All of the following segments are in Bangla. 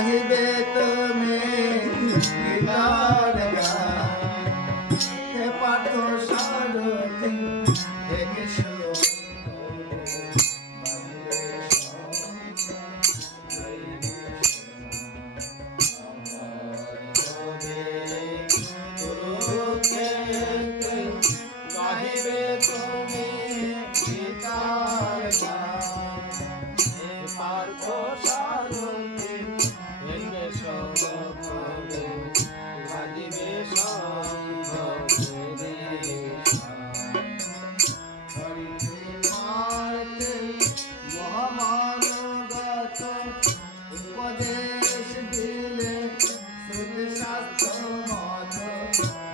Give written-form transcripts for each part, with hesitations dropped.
গাহিবে তুমি গীতার গান হে পার্থ সারথি হে কেশব গাহিবে তুমি গীতার গান হে পার্থ সারথি হে কেশব গাহিবে মহামানগত উপদেশ দিলে শ্রুতি শাস্ত্র মত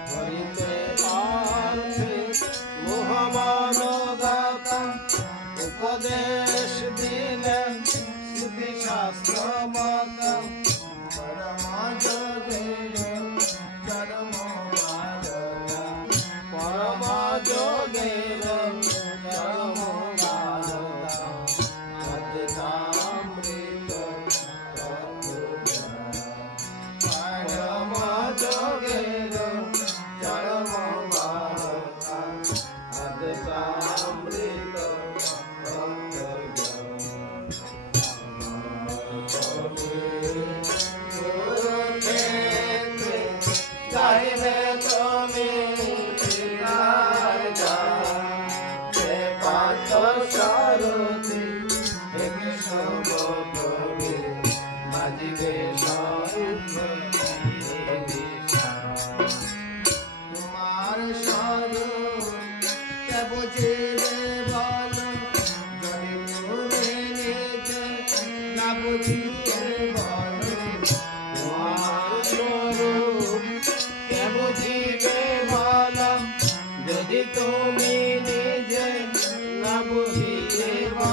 ধরিতে পার্থে মহামানগত উপদেশ দিলে শ্রুতি শাস্ত্র মত পরম যোগের চরম বালতা অদ্বৈতামৃত পরম যোগের চরম বালতা অদ্বৈতামৃত গাইবে তুমি সারথি হে কেশব বাজিবে তোমার স্বরূপ কে বুঝিবে বল যদি তুমি নিজে না বুঝিবে বল তোমার স্বরূপ কে বুঝিবে বল যদি তুমি নিজে না বুঝিতে বল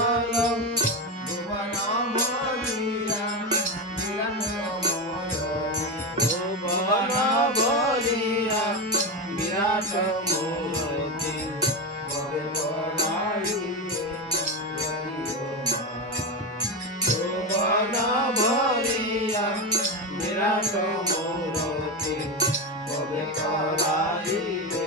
ভুবন ভরিয়া বিরাট মূর্তি ভবে বলাইবে ভুবন ভরিয়া বিরাট মূর্তি ভবে বলাইবে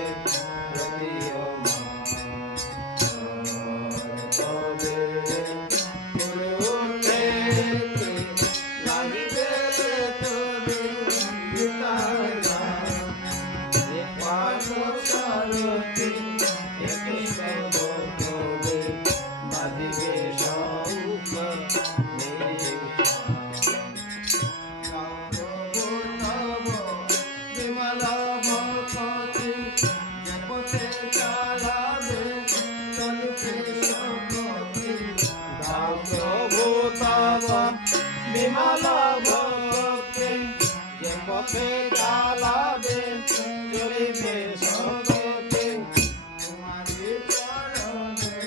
বিমল ভক্তি যে পথে চালাবে চলিবে সগতি তোমারি চরণে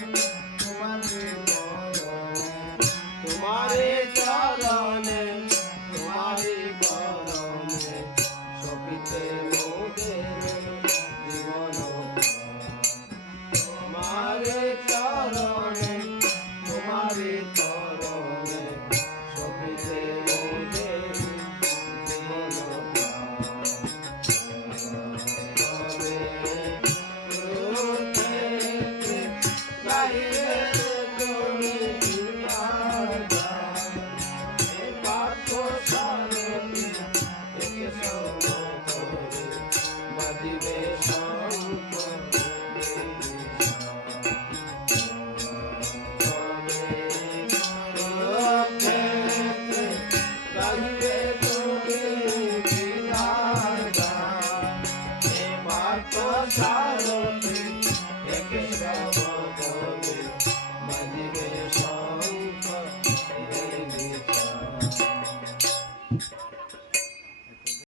তোমারি চরণে তোমারি চরণে সপিতে মোদের জীবন তোমারি চরণে তোমারি চরণে সপিতে মোদের জীবন Sarote,